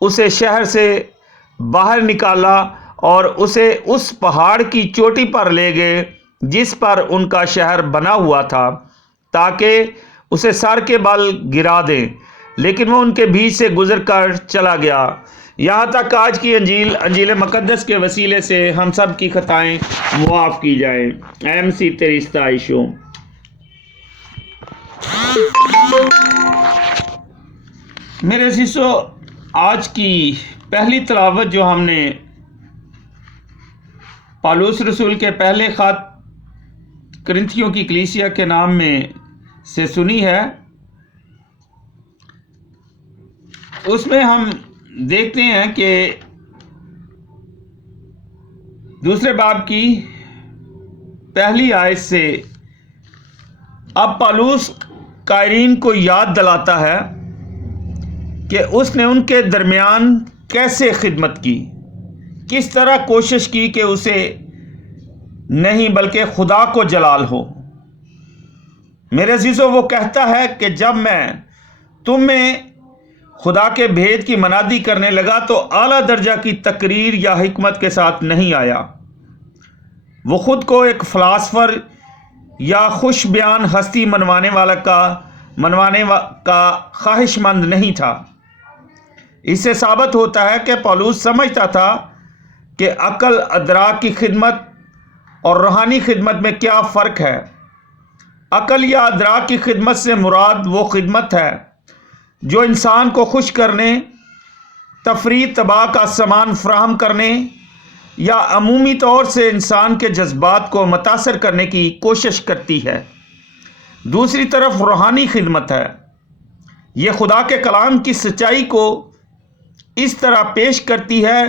اسے شہر سے باہر نکالا اور اسے اس پہاڑ کی چوٹی پر لے گئے جس پر ان کا شہر بنا ہوا تھا، تاکہ اسے سر کے بل گرا دیں، لیکن وہ ان کے بیچ سے گزر کر چلا گیا۔ یہاں تک آج کی انجیل مقدس کے وسیلے سے ہم سب کی خطائیں معاف کی جائیں۔ اے مسیح تیری ستائش ہو۔ میرے عزیزو، آج کی پہلی تلاوت جو ہم نے پالوس رسول کے پہلے خط کرنتھیوں کی کلیسیا کے نام میں سے سنی ہے، اس میں ہم دیکھتے ہیں کہ دوسرے باب کی پہلی آیت سے اب پالوس قائرین کو یاد دلاتا ہے کہ اس نے ان کے درمیان کیسے خدمت کی، کس طرح کوشش کی کہ اسے نہیں بلکہ خدا کو جلال ہو۔ میرے عزیزو، وہ کہتا ہے کہ جب میں تم میں خدا کے بھید کی منادی کرنے لگا تو اعلیٰ درجہ کی تقریر یا حکمت کے ساتھ نہیں آیا۔ وہ خود کو ایک فلاسفر یا خوش بیان ہستی منوانے کا خواہش مند نہیں تھا۔ اس سے ثابت ہوتا ہے کہ پالوس سمجھتا تھا کہ عقل ادراک کی خدمت اور روحانی خدمت میں کیا فرق ہے۔ عقل یا ادراک کی خدمت سے مراد وہ خدمت ہے جو انسان کو خوش کرنے، تفریح طبع کا سامان فراہم کرنے یا عمومی طور سے انسان کے جذبات کو متاثر کرنے کی کوشش کرتی ہے۔ دوسری طرف روحانی خدمت ہے۔ یہ خدا کے کلام کی سچائی کو اس طرح پیش کرتی ہے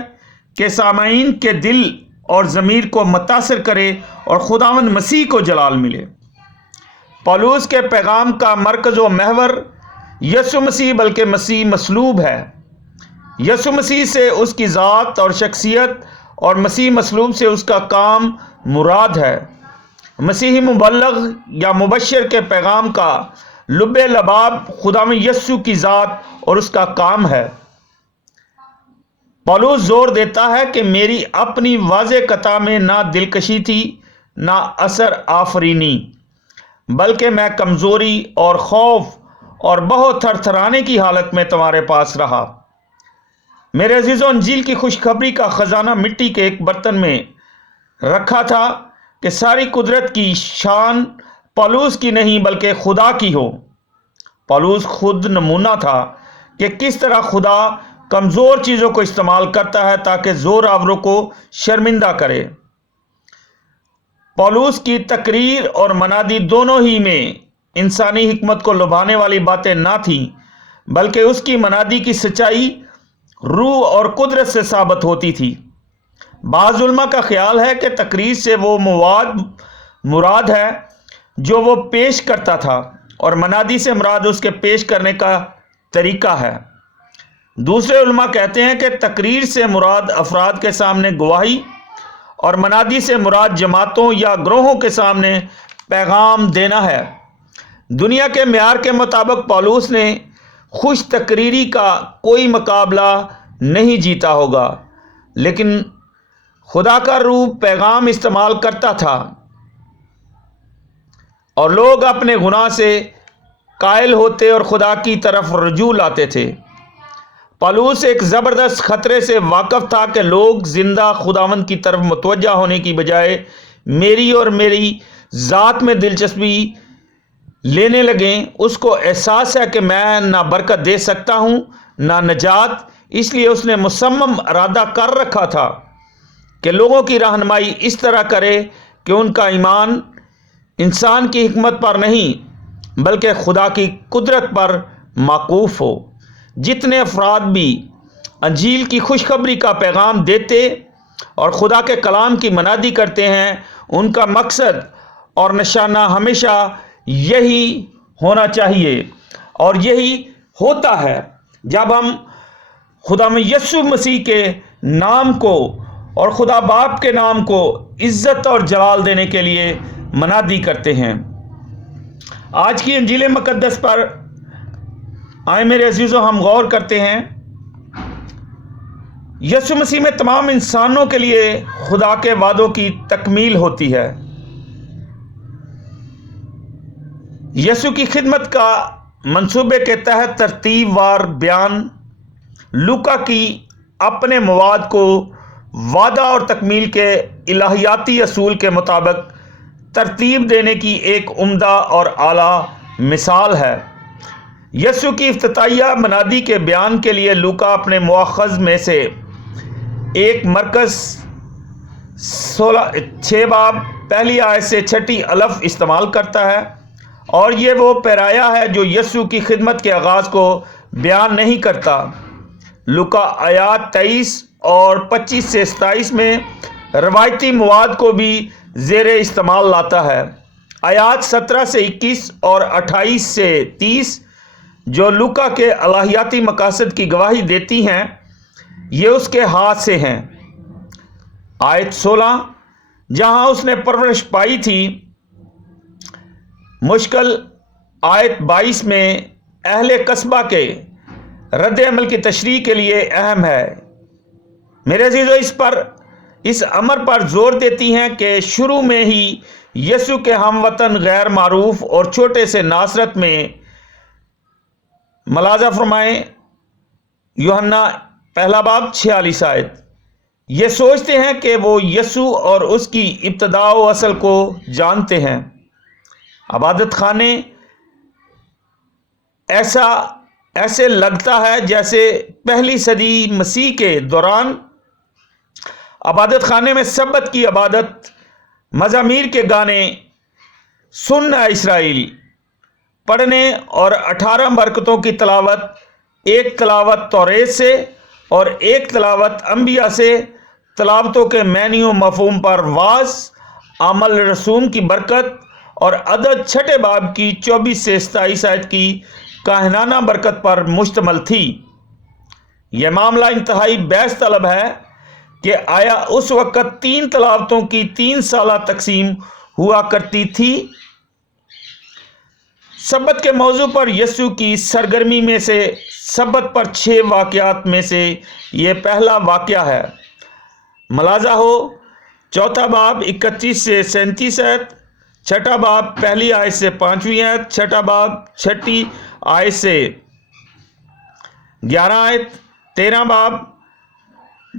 کہ سامعین کے دل اور ضمیر کو متاثر کرے اور خداوند مسیح کو جلال ملے۔ پالوس کے پیغام کا مرکز و محور یسوع مسیح بلکہ مسیح مصلوب ہے۔ یسوع مسیح سے اس کی ذات اور شخصیت اور مسیح مصلوب سے اس کا کام مراد ہے۔ مسیحی مبلغ یا مبشر کے پیغام کا لب لباب خداوند یسوع کی ذات اور اس کا کام ہے۔ پالوس زور دیتا ہے کہ میری اپنی واضح قطع میں نہ دلکشی تھی نہ اثر آفرینی، بلکہ میں کمزوری اور خوف اور بہت تھر تھرانے کی حالت میں تمہارے پاس رہا۔ میرے عزیزو، انجیل کی خوشخبری کا خزانہ مٹی کے ایک برتن میں رکھا تھا کہ ساری قدرت کی شان پالوس کی نہیں بلکہ خدا کی ہو۔ پالوس خود نمونہ تھا کہ کس طرح خدا کمزور چیزوں کو استعمال کرتا ہے تاکہ زور آوروں کو شرمندہ کرے۔ پالوس کی تقریر اور منادی دونوں ہی میں انسانی حکمت کو لبھانے والی باتیں نہ تھیں، بلکہ اس کی منادی کی سچائی روح اور قدرت سے ثابت ہوتی تھی۔ بعض علماء کا خیال ہے کہ تقریر سے وہ مواد مراد ہے جو وہ پیش کرتا تھا اور منادی سے مراد اس کے پیش کرنے کا طریقہ ہے۔ دوسرے علماء کہتے ہیں کہ تقریر سے مراد افراد کے سامنے گواہی اور منادی سے مراد جماعتوں یا گروہوں کے سامنے پیغام دینا ہے۔ دنیا کے معیار کے مطابق پالوس نے خوش تقریری کا کوئی مقابلہ نہیں جیتا ہوگا، لیکن خدا کا روح پیغام استعمال کرتا تھا اور لوگ اپنے گناہ سے قائل ہوتے اور خدا کی طرف رجوع لاتے تھے۔ پالوس ایک زبردست خطرے سے واقف تھا کہ لوگ زندہ خداوند کی طرف متوجہ ہونے کی بجائے میری اور میری ذات میں دلچسپی لینے لگیں۔ اس کو احساس ہے کہ میں نہ برکت دے سکتا ہوں نہ نجات، اس لیے اس نے مصمم ارادہ کر رکھا تھا کہ لوگوں کی رہنمائی اس طرح کرے کہ ان کا ایمان انسان کی حکمت پر نہیں بلکہ خدا کی قدرت پر موقوف ہو۔ جتنے افراد بھی انجیل کی خوشخبری کا پیغام دیتے اور خدا کے کلام کی منادی کرتے ہیں، ان کا مقصد اور نشانہ ہمیشہ یہی ہونا چاہیے، اور یہی ہوتا ہے جب ہم خدا یسوع مسیح کے نام کو اور خدا باپ کے نام کو عزت اور جلال دینے کے لیے منادی کرتے ہیں۔ آج کی انجیل مقدس پر آئے میرے عزیزو، ہم غور کرتے ہیں یسوع مسیح میں تمام انسانوں کے لیے خدا کے وعدوں کی تکمیل ہوتی ہے۔ یسوع کی خدمت کا منصوبے کے تحت ترتیب وار بیان لوکا کی اپنے مواد کو وعدہ اور تکمیل کے الہیاتی اصول کے مطابق ترتیب دینے کی ایک عمدہ اور اعلیٰ مثال ہے۔ یسوع کی افتتاحیہ منادی کے بیان کے لیے لوکا اپنے مؤخذ میں سے ایک مرکز 6 باب پہلی آیت سے 6 الف استعمال کرتا ہے، اور یہ وہ پیرایا ہے جو یسوع کی خدمت کے آغاز کو بیان نہیں کرتا۔ لوکا آیات 23 اور 25 سے 27 میں روایتی مواد کو بھی زیر استعمال لاتا ہے۔ آیات 17 سے 21 اور 28 سے 30 جو لوکا کے الہیاتی مقاصد کی گواہی دیتی ہیں، یہ اس کے ہاتھ سے ہیں۔ آیت 16 جہاں اس نے پرورش پائی تھی، مشکل آیت 22 میں اہل قصبہ کے رد عمل کی تشریح کے لیے اہم ہے۔ میرے عزیزو، اس امر پر زور دیتی ہیں کہ شروع میں ہی یسوع کے ہم وطن غیر معروف اور چھوٹے سے ناصرت میں ملاحظہ فرمائیں یوحنا پہلا باب 46 آیت، یہ سوچتے ہیں کہ وہ یسوع اور اس کی ابتدا و اصل کو جانتے ہیں۔ عبادت خانے ایسے لگتا ہے جیسے پہلی صدی مسیح کے دوران عبادت خانے میں سبت کی عبادت، مزامیر کے گانے سننا، اسرائیل پڑھنے اور 18 برکتوں کی تلاوت، ایک تلاوت توریت سے اور ایک تلاوت انبیاء سے، تلاوتوں کے معنی و مفہوم پر واز، عمل رسوم کی برکت اور عدد 6 باب کی 24 سے 27 آیت کی کاہنانہ برکت پر مشتمل تھی۔ یہ معاملہ انتہائی بحث طلب ہے کہ آیا اس وقت 3 تلاوتوں کی 3 سالہ تقسیم ہوا کرتی تھی؟ سبت کے موضوع پر یسوع کی سرگرمی میں سے سبت پر 6 واقعات میں سے یہ پہلا واقعہ ہے۔ ملاحظہ ہو 4 باب 31 سے 37 آیت، 6 باب پہلی آیت سے 5ویں آیت، 6 باب 6 آیت سے 11 آیت، 13 باب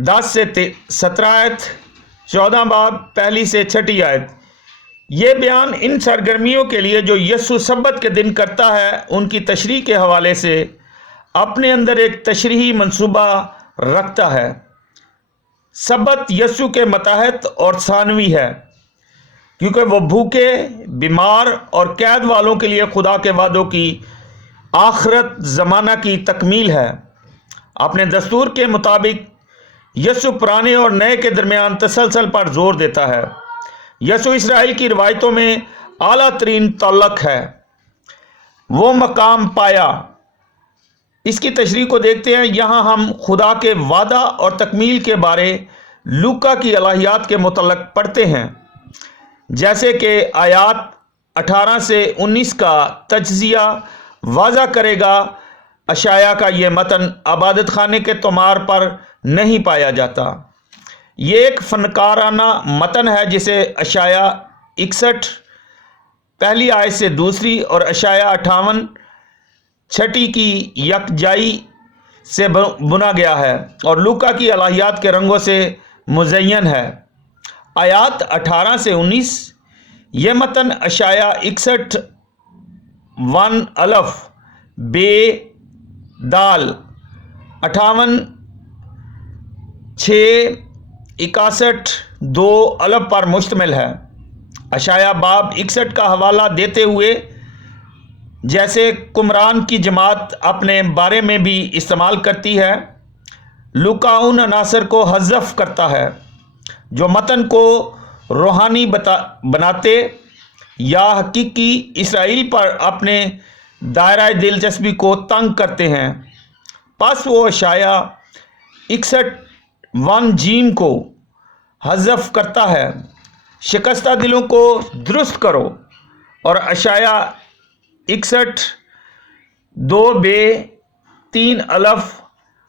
10 سے 17 آیت، 14 باب پہلی سے 6 آیت۔ یہ بیان ان سرگرمیوں کے لیے جو یسوع سبت کے دن کرتا ہے، ان کی تشریح کے حوالے سے اپنے اندر ایک تشریحی منصوبہ رکھتا ہے۔ سبت یسوع کے متحد اور ثانوی ہے، کیونکہ وہ بھوکے، بیمار اور قید والوں کے لیے خدا کے وعدوں کی آخرت زمانہ کی تکمیل ہے۔ اپنے دستور کے مطابق یسوع پرانے اور نئے کے درمیان تسلسل پر زور دیتا ہے۔ یسوع اسرائیل کی روایتوں میں اعلیٰ ترین تعلق ہے، وہ مقام پایا۔ اس کی تشریح کو دیکھتے ہیں۔ یہاں ہم خدا کے وعدہ اور تکمیل کے بارے لوکا کی الہیات کے متعلق پڑھتے ہیں، جیسے کہ آیات 18 سے 19 کا تجزیہ واضح کرے گا۔ اشعیاء کا یہ متن عبادت خانے کے طمار پر نہیں پایا جاتا۔ یہ ایک فنکارانہ متن ہے جسے اشعیاء 61 پہلی آیت سے 2 اور اشعیاء 58 6 کی یکجائی سے بنا گیا ہے اور لوکا کی الہیات کے رنگوں سے مزین ہے۔ آیات 18 سے 19 یہ متن اشعیاء 61 1 الف بے دال، 58 6 61 2 الف پر مشتمل ہے۔ اشعیاء باب 61 کا حوالہ دیتے ہوئے جیسے قمران کی جماعت اپنے بارے میں بھی استعمال کرتی ہے، لوکا ان عناصر کو حذف کرتا ہے جو متن کو روحانی بناتے یا حقیقی اسرائیل پر اپنے دائرہ دلچسپی کو تنگ کرتے ہیں۔ پس وہ اشعیاء 61 1 جیم کو حذف کرتا ہے، شکستہ دلوں کو درست کرو، اور اشعیاء 61 2 بے 3 الف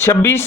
26,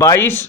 22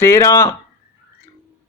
13,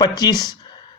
25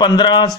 15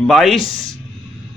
22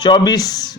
24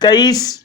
23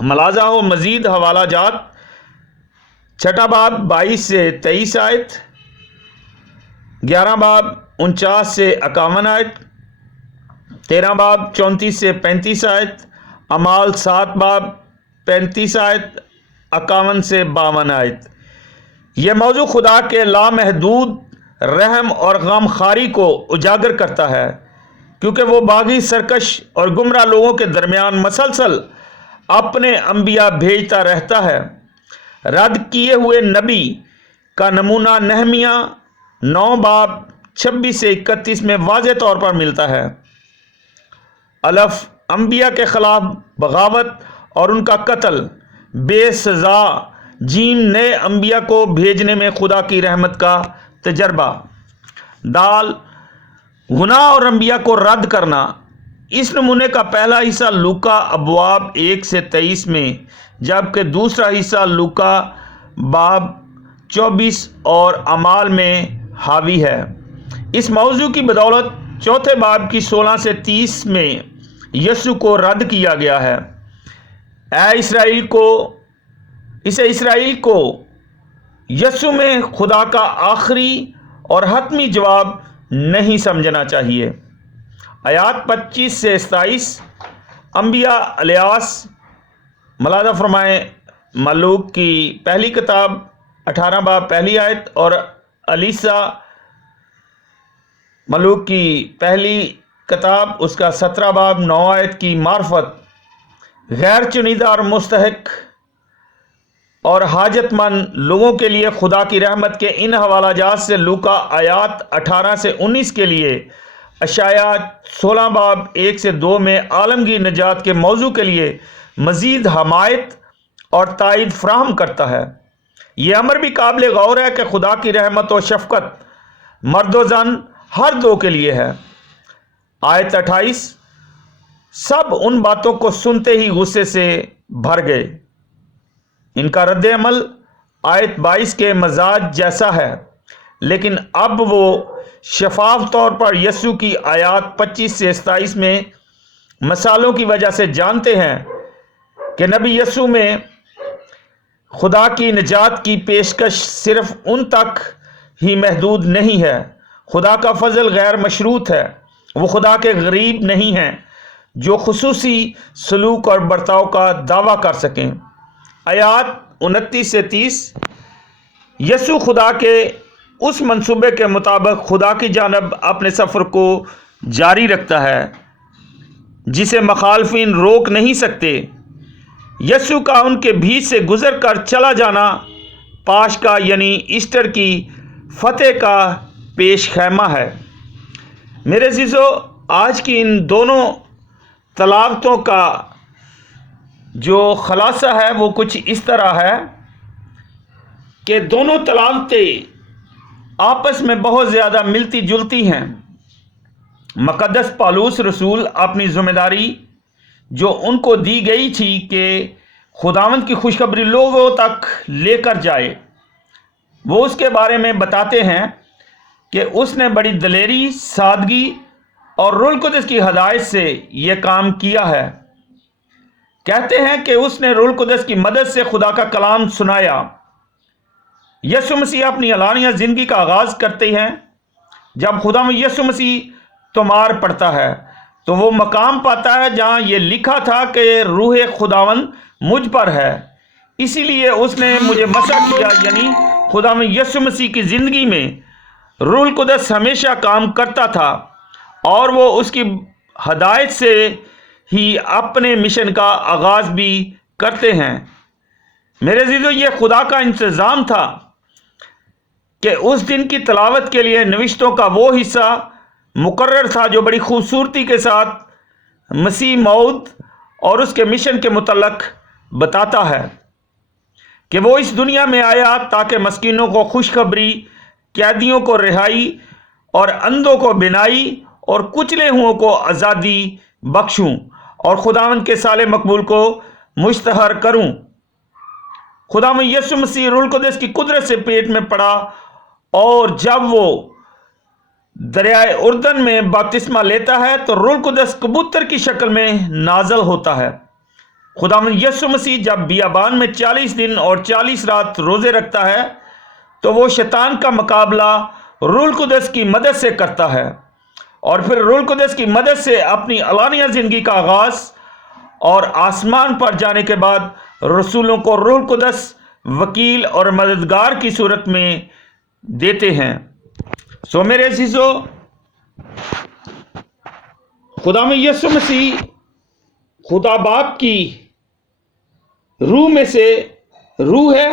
ملاحظہ ہو مزید حوالہ جات، چھٹا باب 22 سے 23 آیت، 11 باب 49 سے 51 آیت، 13 باب 34 سے 35 آیت، اعمال 7 باب 35 آیت، 51 سے 52 آیت۔ یہ موضوع خدا کے لامحدود رحم اور غم خاری کو اجاگر کرتا ہے، کیونکہ وہ باغی، سرکش اور گمراہ لوگوں کے درمیان مسلسل اپنے انبیاء بھیجتا رہتا ہے۔ رد کیے ہوئے نبی کا نمونہ نہمیہ 9 باب 26 سے 31 میں واضح طور پر ملتا ہے۔ الف، انبیاء کے خلاف بغاوت اور ان کا قتل بے سزا۔ جیم، نئے انبیاء کو بھیجنے میں خدا کی رحمت کا تجربہ۔ دال، گناہ اور انبیاء کو رد کرنا۔ اس نمونے کا پہلا حصہ لوکا ابواب 1 سے 23 میں، جبکہ دوسرا حصہ لوکا باب 24 اور اعمال میں حاوی ہے۔ اس موضوع کی بدولت چوتھے باب کی 16 سے 30 میں یسوع کو رد کیا گیا ہے۔ اسے اسرائیل کو یسوع میں خدا کا آخری اور حتمی جواب نہیں سمجھنا چاہیے۔ آیات 25 سے 27، انبیاء الیاس، ملاحظہ فرمائیں ملوک کی پہلی کتاب 18 باب پہلی آیت، اور الیسا، ملوک کی پہلی کتاب اس کا 17 باب 9 آیت کی معرفت غیر چنیدہ اور مستحق اور حاجت مند لوگوں کے لیے خدا کی رحمت کے ان حوالہ جات سے لوکا آیات 18 سے 19 کے لیے اشعیاء 16 باب 1 سے 2 میں عالمگیر نجات کے موضوع کے لیے مزید حمایت اور تائید فراہم کرتا ہے۔ یہ امر بھی قابل غور ہے کہ خدا کی رحمت و شفقت مرد و زن ہر دو کے لیے ہے۔ آیت 28، سب ان باتوں کو سنتے ہی غصے سے بھر گئے۔ ان کا رد عمل آیت 22 کے مزاج جیسا ہے، لیکن اب وہ شفاف طور پر یسوع کی آیات 25 سے 27 میں مثالوں کی وجہ سے جانتے ہیں کہ نبی یسوع میں خدا کی نجات کی پیشکش صرف ان تک ہی محدود نہیں ہے۔ خدا کا فضل غیر مشروط ہے۔ وہ خدا کے غریب نہیں ہیں جو خصوصی سلوک اور برتاؤ کا دعویٰ کر سکیں۔ آیات 29 سے 30، یسوع خدا کے اس منصوبے کے مطابق خدا کی جانب اپنے سفر کو جاری رکھتا ہے جسے مخالفین روک نہیں سکتے۔ یسوع کا ان کے بیچ سے گزر کر چلا جانا پاشکا یعنی ایسٹر کی فتح کا پیش خیمہ ہے۔ میرے عزیزو، آج کی ان دونوں تلاوتوں کا جو خلاصہ ہے وہ کچھ اس طرح ہے کہ دونوں تلاوتیں آپس میں بہت زیادہ ملتی جلتی ہیں۔ مقدس پالوس رسول اپنی ذمہ داری جو ان کو دی گئی تھی کہ خداوند کی خوشخبری لوگوں تک لے کر جائے، وہ اس کے بارے میں بتاتے ہیں کہ اس نے بڑی دلیری، سادگی اور روح القدس کی ہدایت سے یہ کام کیا ہے۔ کہتے ہیں کہ اس نے روح القدس کی مدد سے خدا کا کلام سنایا۔ یسوع مسیح اپنی علانیہ زندگی کا آغاز کرتے ہیں۔ جب خدا میں یسوع مسیح تمار پڑتا ہے تو وہ مقام پاتا ہے جہاں یہ لکھا تھا کہ روح خداوند مجھ پر ہے، اسی لیے اس نے مجھے مسح کیا، یعنی خدا میں یسوع مسیح کی زندگی میں روح القدس ہمیشہ کام کرتا تھا اور وہ اس کی ہدایت سے ہی اپنے مشن کا آغاز بھی کرتے ہیں۔ میرے عزیزو، یہ خدا کا انتظام تھا کہ اس دن کی تلاوت کے لیے نوشتوں کا وہ حصہ مقرر تھا جو بڑی خوبصورتی کے ساتھ مسیح موت اور اس کے مشن کے متعلق بتاتا ہے کہ وہ اس دنیا میں آیا تاکہ مسکینوں کو خوشخبری، قیدیوں کو رہائی اور اندھوں کو بینائی اور کچلے ہوئوں کو آزادی بخشوں اور خداوند کے سال مقبول کو مشتہر کروں۔ خدا میں یسوع مسیح روح القدس کی قدرت سے پیٹ میں پڑا اور جب وہ دریائے اردن میں بپتسمہ لیتا ہے تو روح القدس کبوتر کی شکل میں نازل ہوتا ہے۔ خداوند یسوع مسیح جب بیابان میں 40 دن اور 40 رات روزے رکھتا ہے تو وہ شیطان کا مقابلہ روح القدس کی مدد سے کرتا ہے، اور پھر روح القدس کی مدد سے اپنی علانیہ زندگی کا آغاز، اور آسمان پر جانے کے بعد رسولوں کو روح القدس وکیل اور مددگار کی صورت میں دیتے ہیں۔ سو میرے عزیزو، خدا میں یسوع مسیح خدا باپ کی روح میں سے روح ہے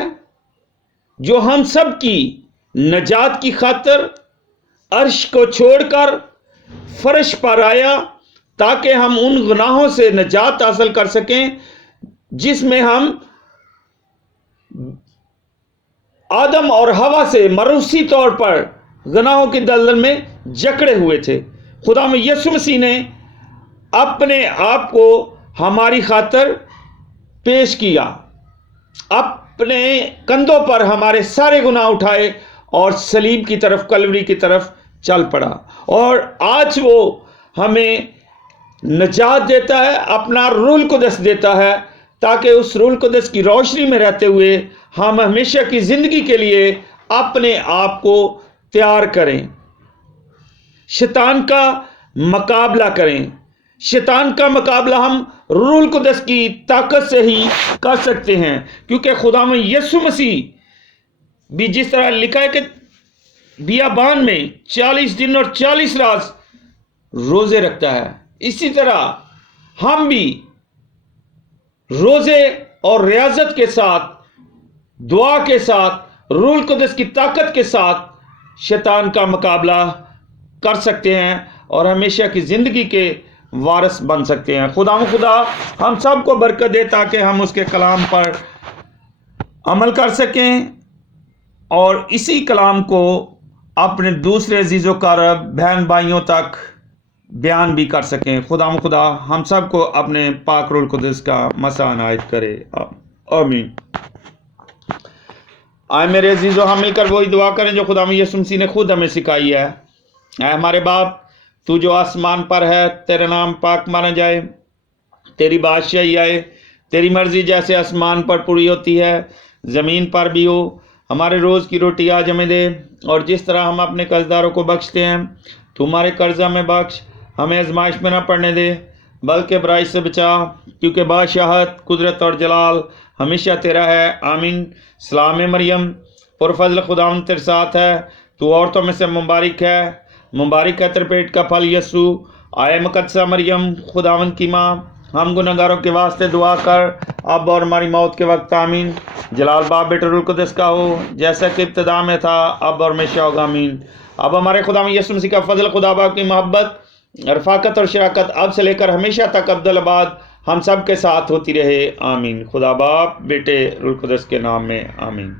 جو ہم سب کی نجات کی خاطر عرش کو چھوڑ کر فرش پر آیا تاکہ ہم ان گناہوں سے نجات حاصل کر سکیں جس میں ہم آدم اور حوا سے موروثی طور پر گناہوں کی دلدل میں جکڑے ہوئے تھے۔ خدا میں یسوع مسیح نے اپنے آپ کو ہماری خاطر پیش کیا، اپنے کندھوں پر ہمارے سارے گناہ اٹھائے اور صلیب کی طرف، کلوری کی طرف چل پڑا، اور آج وہ ہمیں نجات دیتا ہے، اپنا روح القدس دیتا ہے تاکہ اس روح القدس کی روشنی میں رہتے ہوئے ہم ہمیشہ کی زندگی کے لیے اپنے آپ کو تیار کریں، شیطان کا مقابلہ کریں۔ شیطان کا مقابلہ ہم روح القدس کی طاقت سے ہی کر سکتے ہیں، کیونکہ خدا میں یسوع مسیح بھی جس طرح لکھا ہے کہ بیابان میں 40 دن اور 40 رات روزے رکھتا ہے، اسی طرح ہم بھی روزے اور ریاضت کے ساتھ، دعا کے ساتھ، روح القدس کی طاقت کے ساتھ شیطان کا مقابلہ کر سکتے ہیں اور ہمیشہ کی زندگی کے وارث بن سکتے ہیں۔ خدا ہم سب کو برکت دے تاکہ ہم اس کے کلام پر عمل کر سکیں اور اسی کلام کو اپنے دوسرے عزیز و اقارب، بہن بھائیوں تک بیان بھی کر سکیں۔ خدا ہم سب کو اپنے پاک روح القدس کا مسا عنایت کرے، آمین۔ آئے میرے عزیزو، ہم مل کر وہی دعا کریں جو خدا یسوع مسیح نے خود ہمیں سکھائی ہے۔ اے ہمارے باپ، تو جو آسمان پر ہے، تیرا نام پاک مانا جائے، تیری بادشاہی آئے، تیری مرضی جیسے آسمان پر پوری ہوتی ہے زمین پر بھی ہو۔ ہمارے روز کی روٹی آج ہمیں دے، اور جس طرح ہم اپنے قرضداروں کو بخشتے ہیں تو ہمارے قرضہ میں بخش، ہمیں آزمائش میں نہ پڑنے دے بلکہ برائی سے بچا، کیونکہ بادشاہت، قدرت اور جلال ہمیشہ تیرا ہے، آمین۔ سلام مریم، پرفضل خداوند تیرے ساتھ ہے، تو عورتوں میں سے مبارک ہے، مبارک ہے تیرے پیٹ کا پھل یسوع۔ آئے مقدسہ مریم، خداوند کی ماں، ہم گنہگاروں کے واسطے دعا کر، اب اور ہماری موت کے وقت، آمین۔ جلال باپ، بیٹے، روح القدس کا ہو، جیسا کہ ابتدا میں تھا، اب اور ہمیشہ ہوگا، آمین۔ اب ہمارے خدا یسوع مسیح کا فضل، خدا باپ کی محبت، رفاقت اور شراکت اب سے لے کر ہمیشہ تک ابدالآباد ہم سب کے ساتھ ہوتی رہے، آمین۔ خدا باپ، بیٹے، روح القدس کے نام میں، آمین۔